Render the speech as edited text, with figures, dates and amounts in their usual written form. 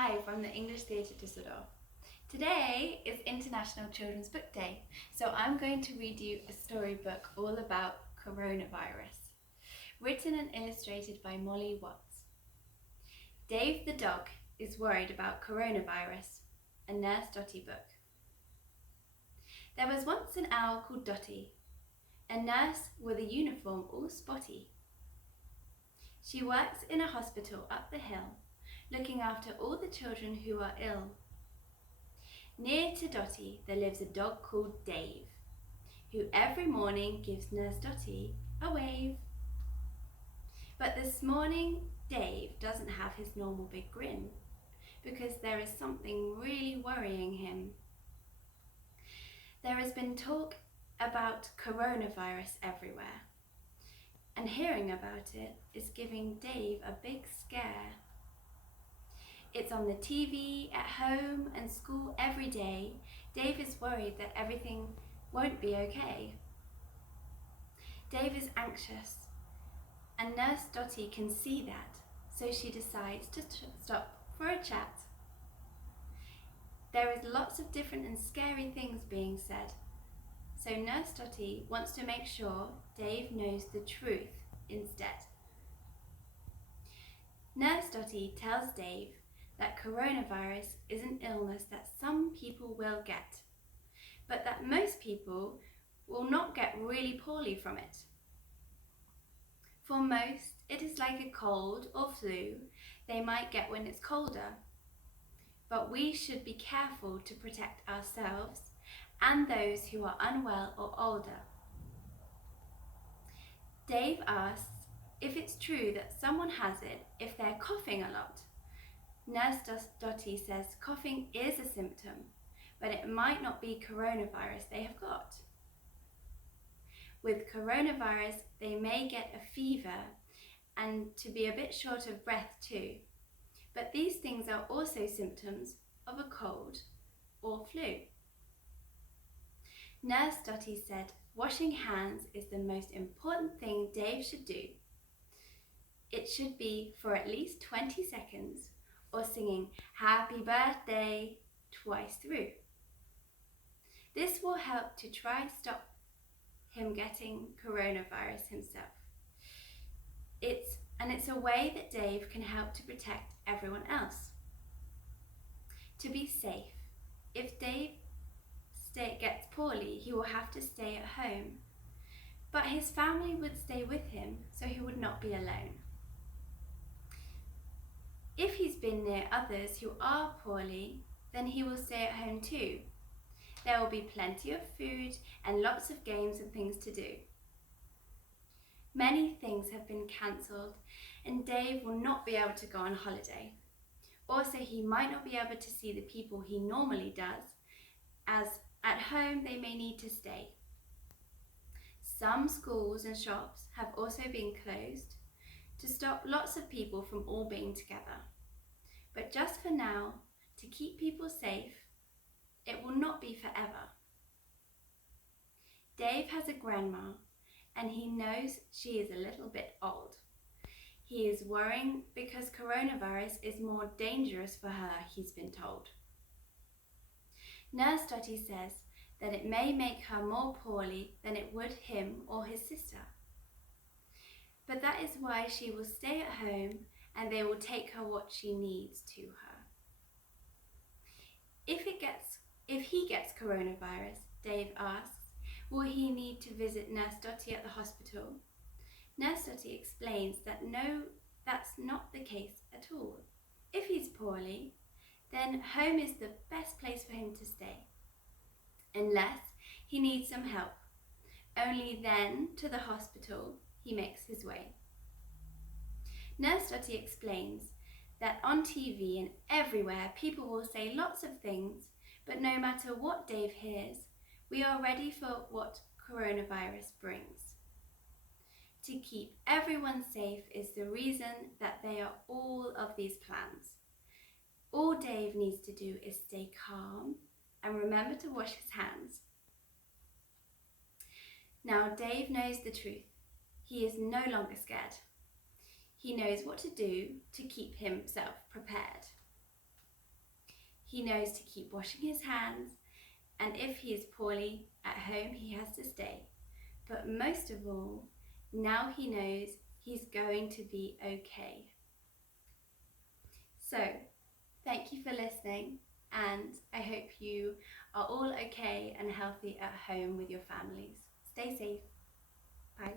Hi from the English Theatre Düsseldorf. Today is International Children's Book Day, so I'm going to read you a storybook all about coronavirus, written and illustrated by Molly Watts. Dave the dog is worried about coronavirus, a Nurse Dotty book. There was once an owl called Dotty, a nurse with a uniform all spotty. She works in a hospital up the hill, looking after all the children who are ill. Near to Dotty there lives a dog called Dave, who every morning gives Nurse Dotty a wave. But this morning Dave doesn't have his normal big grin, because there is something really worrying him. There has been talk about coronavirus everywhere, and hearing about it is giving Dave a big scare. It's on the TV, at home and school every day. Dave is worried that everything won't be okay. Dave is anxious, and Nurse Dotty can see that, so she decides to stop for a chat. There is lots of different and scary things being said, so Nurse Dotty wants to make sure Dave knows the truth instead. Nurse Dotty tells Dave that coronavirus is an illness that some people will get, but that most people will not get really poorly from it. For most, it is like a cold or flu they might get when it's colder, but we should be careful to protect ourselves and those who are unwell or older. Dave asks if it's true that someone has it if they're coughing a lot. Nurse Dotty says coughing is a symptom, but it might not be coronavirus they have got. With coronavirus, they may get a fever and to be a bit short of breath too, but these things are also symptoms of a cold or flu. Nurse Dotty said washing hands is the most important thing Dave should do. It should be for at least 20 seconds, or singing happy birthday twice through. This will help to try stop him getting coronavirus himself. It's a way that Dave can help to protect everyone else. To be safe, if Dave gets poorly, he will have to stay at home, but his family would stay with him, so he would not be alone. If he's been near others who are poorly, then he will stay at home too. There will be plenty of food and lots of games and things to do. Many things have been cancelled and Dave will not be able to go on holiday. Also, he might not be able to see the people he normally does, as at home they may need to stay. Some schools and shops have also been closed to stop lots of people from all being together. But just for now, to keep people safe, it will not be forever. Dave has a grandma and he knows she is a little bit old. He is worrying because coronavirus is more dangerous for her, he's been told. Nurse Dotty says that it may make her more poorly than it would him or his sister. But that is why she will stay at home and they will take her what she needs to her. If he gets coronavirus, Dave asks, will he need to visit Nurse Dotty at the hospital? Nurse Dotty explains that no, that's not the case at all. If he's poorly, then home is the best place for him to stay, unless he needs some help. Only then to the hospital he makes his way. Nurse Dotty explains that on TV and everywhere people will say lots of things, but no matter what Dave hears, we are ready for what coronavirus brings. To keep everyone safe is the reason that they are all of these plans. All Dave needs to do is stay calm and remember to wash his hands. Now Dave knows the truth. He is no longer scared. He knows what to do to keep himself prepared. He knows to keep washing his hands, and if he is poorly at home, he has to stay. But most of all, now he knows he's going to be okay. So, thank you for listening, and I hope you are all okay and healthy at home with your families. Stay safe. Bye.